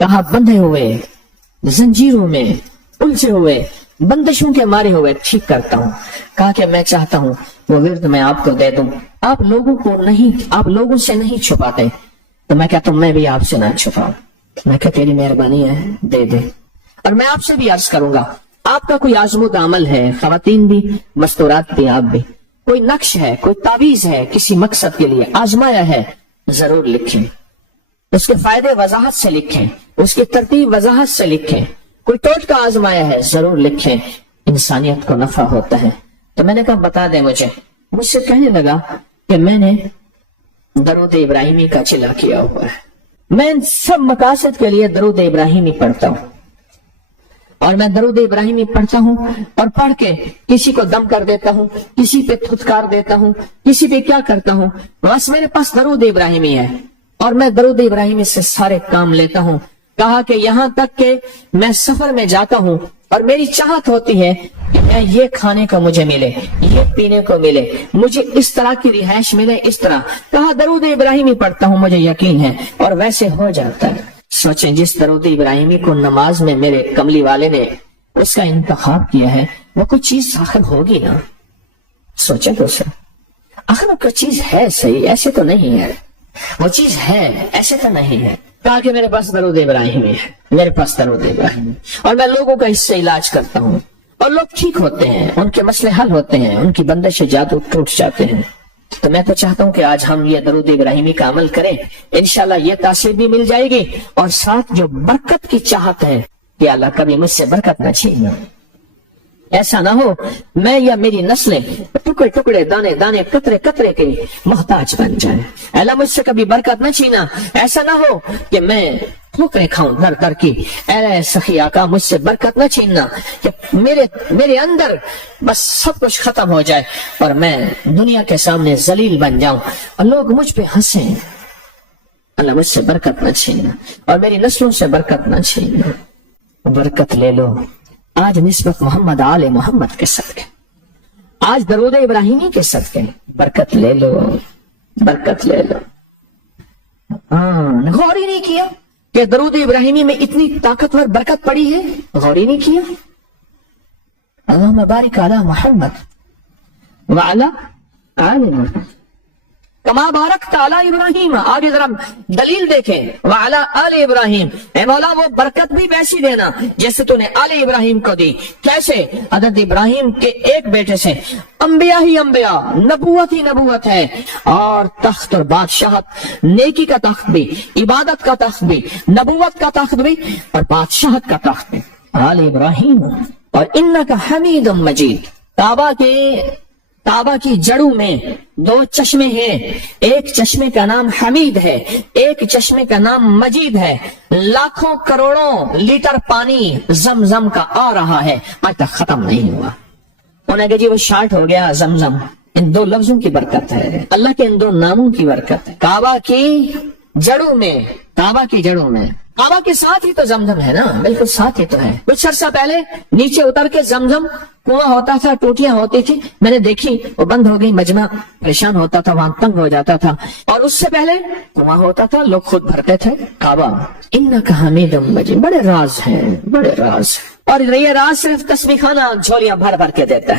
کہا بندھے ہوئے زنجیروں میں الجھے ہوئے بندشوں کے مارے ہوئے ٹھیک کرتا ہوں. کہا کہ میں چاہتا ہوں وہ ورد میں آپ کو دے دوں, آپ لوگوں سے نہیں چھپاتے. تو میں کہتا ہوں میں بھی آپ سے نہ چھپاؤں. میں کہ تیری مہربانی ہے دے دے. اور میں آپ سے بھی عرض کروں گا, آپ کا کوئی آزمودہ عمل ہے, خواتین بھی مستورات بھی آپ بھی, کوئی نقش ہے, کوئی تعویذ ہے, کسی مقصد کے لیے آزمایا ہے, ضرور لکھیں. اس کے فائدے وضاحت سے لکھیں, اس کی ترتیب وضاحت سے لکھیں. کوئی ٹوٹکا آزمایا ہے, ضرور لکھیں, انسانیت کو نفع ہوتا ہے. تو میں نے کہا بتا دیں مجھ سے کہنے لگا کہ میں نے درود ابراہیمی کا چلا کیا ہوا ہے. میں ان سب مقاصد کے لیے درود ابراہیمی پڑھتا ہوں, اور میں درود ابراہیمی پڑھتا ہوں اور پڑھ کے کسی کو دم کر دیتا ہوں, کسی پہ تھتکار دیتا ہوں, کسی پہ کیا کرتا ہوں. بس میرے پاس درود ابراہیمی ہے اور میں درود ابراہیمی سے سارے کام لیتا ہوں. کہا کہ یہاں تک کہ میں سفر میں جاتا ہوں اور میری چاہت ہوتی ہے کہ میں یہ کھانے کو مجھے ملے, یہ پینے کو ملے, مجھے اس طرح کی رہائش ملے, اس طرح. کہا درود ابراہیمی پڑھتا ہوں, مجھے یقین ہے, اور ویسے ہو جاتا ہے. سوچیں جس درود ابراہیمی کو نماز میں میرے کملی والے نے اس کا انتخاب کیا ہے, وہ کوئی چیز آخر ہوگی نا. سوچیں تو سر, آخر وہ کوئی چیز ہے صحیح, ایسے تو نہیں ہے. وہ چیز ہے ایسے تو نہیں ہے. کہا کہ میرے پاس درود ابراہیمی ہے, میرے پاس درود ابراہیمی, اور میں لوگوں کا اس سے علاج کرتا ہوں اور لوگ ٹھیک ہوتے ہیں, ان کے مسئلے حل ہوتے ہیں, ان کی بندش جادو ٹوٹ جاتے ہیں. تو میں تو چاہتا ہوں کہ آج ہم یہ درود ابراہیمی کا عمل کریں, انشاءاللہ یہ تاثیر بھی مل جائے گی, اور ساتھ جو برکت کی چاہت ہے کہ اللہ کبھی مجھ سے برکت نہ چھیننا. ایسا نہ ہو میں یا میری نسلیں ٹکڑے ٹکڑے دانے دانے قطرے قطرے کے محتاج بن جائیں. اللہ مجھ سے کبھی برکت نہ چھینا. ایسا نہ ہو کہ میں ٹھوکریں کھاؤں در در کی. اے سخی آقا مجھ سے برکت نہ چھیننا کہ میرے اندر بس سب کچھ ختم ہو جائے اور میں دنیا کے سامنے ذلیل بن جاؤں اور لوگ مجھ پہ ہنسیں. اللہ مجھ سے برکت نہ چھیننا اور میری نسلوں سے برکت نہ چھیننا. برکت لے لو آج نسبت محمد آل محمد کے صدقے, آج درود ابراہیمی کے صدقے. برکت لے لو, برکت لے لو. غور ہی نہیں کیا کہ درود ابراہیمی میں اتنی طاقتور برکت پڑی ہے, غور ہی نہیں کیا. اللہم بارک علی محمد وعلی آل محمد کما بارکت علی ابراہیم. آگے ذرا دلیل دیکھیں, وعلی آل ابراہیم. اے مولا وہ برکت بھی ویسی دینا جیسے تو نے آل ابراہیم کو دی. کیسے؟ حضرت ابراہیم کے ایک بیٹے سے انبیاء ہی انبیاء, نبوت ہی نبوت ہے, اور تخت اور بادشاہت, نیکی کا تخت بھی, عبادت کا تخت بھی, نبوت کا تخت بھی, اور بادشاہت کا تخت بھی. آل ابراہیم. اور انک حمید مجید. کعبہ کی جڑوں میں دو چشمے ہیں, ایک چشمے کا نام حمید ہے, ایک چشمے کا نام مجید ہے. لاکھوں کروڑوں لیٹر پانی زمزم کا آ رہا ہے, آج تک ختم نہیں ہوا. انہیں کہا جی وہ شارٹ ہو گیا زمزم. ان دو لفظوں کی برکت ہے, اللہ کے ان دو ناموں کی برکت ہے. کعبہ کی جڑوں میں, کعبہ کی جڑوں میں, کعبہ کے ساتھ ہی تو زمزم ہے نا, بالکل ساتھ ہی تو ہے. کچھ عرصہ پہلے نیچے اتر کے زمزم کنواں ہوتا تھا, ٹوٹیاں ہوتی تھی, میں نے دیکھی وہ بند ہو گئی. مجمع پریشان ہوتا تھا, وہاں تنگ ہو جاتا تھا. اور اس سے پہلے کنواں ہوتا تھا, لوگ خود بھرتے تھے. کعبہ انک حمید مجید. بڑے راز ہیں, بڑے راز. اور یہ راز صرف تسبیح خانہ جھولیاں بھر بھر کے دیتا ہے.